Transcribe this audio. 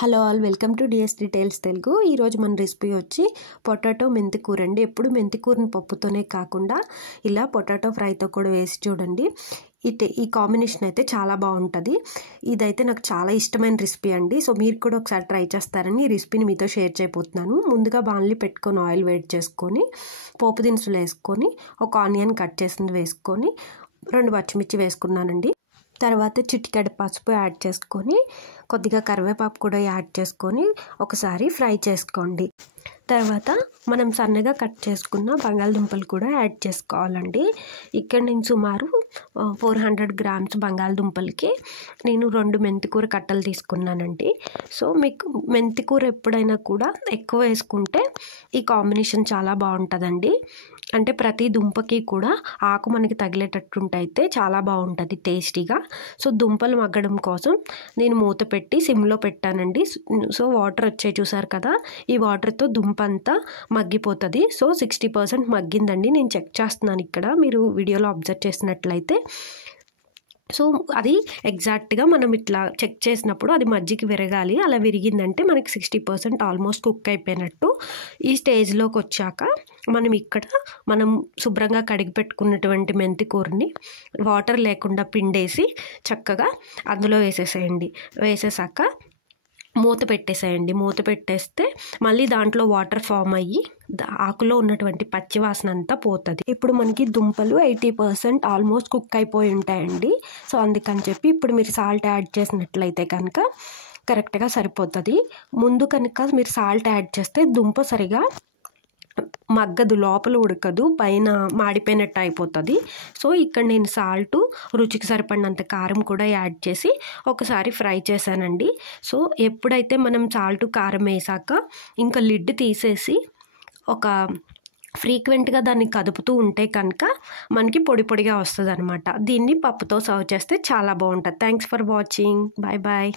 Hello all, welcome to DS details Telugu. ఈరోజు మన recipe వచ్చి పొటాటో మెంతి కూర అండి. ఎప్పుడు మెంతి కూరని పప్పుతోనే కాకుండా ఇలా పొటాటో ఫ్రైతో కూడా వేసి చూడండి. ఈ కాంబినేషన్ అయితే చాలా బాగుంటుంది. ఇదైతే నాకు చాలా ఇష్టమైన రెసిపీ అండి. సో మీరు కూడా ఒకసారి ట్రై చేస్తారని ఈ రెసిపీని మీతో షేర్ చేయబోతున్నాను. ముందుగా బాణలి పెట్టుకొని ఆయిల్ వేడి చేసుకొని పోపు దినుసులు వేసుకొని ఒక ఆనియన్ కట్ చేసింది వేసుకొని 2 పచ్చిమిర్చి వేసుకున్నానండి. తర్వాత చిటికెడు పసుపు యాడ్ చేసుకొని కొద్దిగా కరివేపాకు కూడా యాడ్ చేసుకొని ఒకసారి ఫ్రై చేసుకోండి. తర్వాత మనం సన్నగా కట్ చేసుకున్న బంగాళదుంపలు కూడా యాడ్ చేసుకోవాలండి. ఇక్కడ నేను సుమారు 400 గ్రామ్స్ బంగాళదుంపలకి నేను 2 మెంతికూర కట్టలు తీసుకున్నానండి. సో మీకు మెంతికూర ఎప్పుడైనా కూడా ఎక్కువ వేసుకుంటే ఈ కాంబినేషన్ చాలా బాగుంటుందండి. అంటే ప్రతి దుంపకి కూడా ఆకు మనకి తగిలేటట్టుంటైతే చాలా బాగుంటుంది టేస్టీగా. సో దుంపలు మగ్గడం కోసం నేను మూత పెట్టి సిమ్లో పెట్టానండి. సో వాటర్ వచ్చాయి చూసారు కదా, ఈ వాటర్తో దుంప అంతా మగ్గిపోతుంది. సో 60% మగ్గిందండి. నేను చెక్ చేస్తున్నాను ఇక్కడ, మీరు వీడియోలో అబ్జర్వ్ చేసినట్లయితే. సో అది ఎగ్జాక్ట్గా మనం ఇట్లా చెక్ చేసినప్పుడు అది మజ్జిగ విరగాలి. అలా విరిగిందంటే మనకి 60% ఆల్మోస్ట్ కుక్ అయిపోయినట్టు. ఈ స్టేజ్లోకి వచ్చాక మనం శుభ్రంగా కడిగి పెట్టుకున్నటువంటి మెంతి కూరని వాటర్ లేకుండా పిండేసి చక్కగా అందులో వేసేసేయండి. వేసేసాక మూత పెట్టేసేయండి. మూత పెట్టేస్తే మళ్ళీ దాంట్లో వాటర్ ఫామ్ అయ్యి ఆకులో ఉన్నటువంటి పచ్చి వాసన అంతా పోతుంది. ఇప్పుడు మనకి దుంపలు 80% ఆల్మోస్ట్ కుక్ అయిపోయి ఉంటాయండి. సో అందుకని చెప్పి ఇప్పుడు మీరు సాల్ట్ యాడ్ చేసినట్లయితే కనుక కరెక్ట్గా సరిపోతుంది. ముందు కనుక మీరు సాల్ట్ యాడ్ చేస్తే దుంప సరిగా మగ్గదు, లోపల ఉడకదు, పైన మాడిపోయినట్టు అయిపోతుంది. సో ఇక్కడ నేను సాల్ట్, రుచికి సరిపడినంత కారం కూడా యాడ్ చేసి ఒకసారి ఫ్రై చేశానండి. సో ఎప్పుడైతే మనం సాల్ట్ కారం వేసాక ఇంకా లిడ్ తీసేసి ఒక ఫ్రీక్వెంట్గా దాన్ని కదుపుతూ ఉంటే కనుక మనకి పొడి పొడిగా వస్తుంది అనమాట. దీన్ని పప్పుతో సర్వ్ చేస్తే చాలా బాగుంటుంది. Thanks for watching. Bye bye.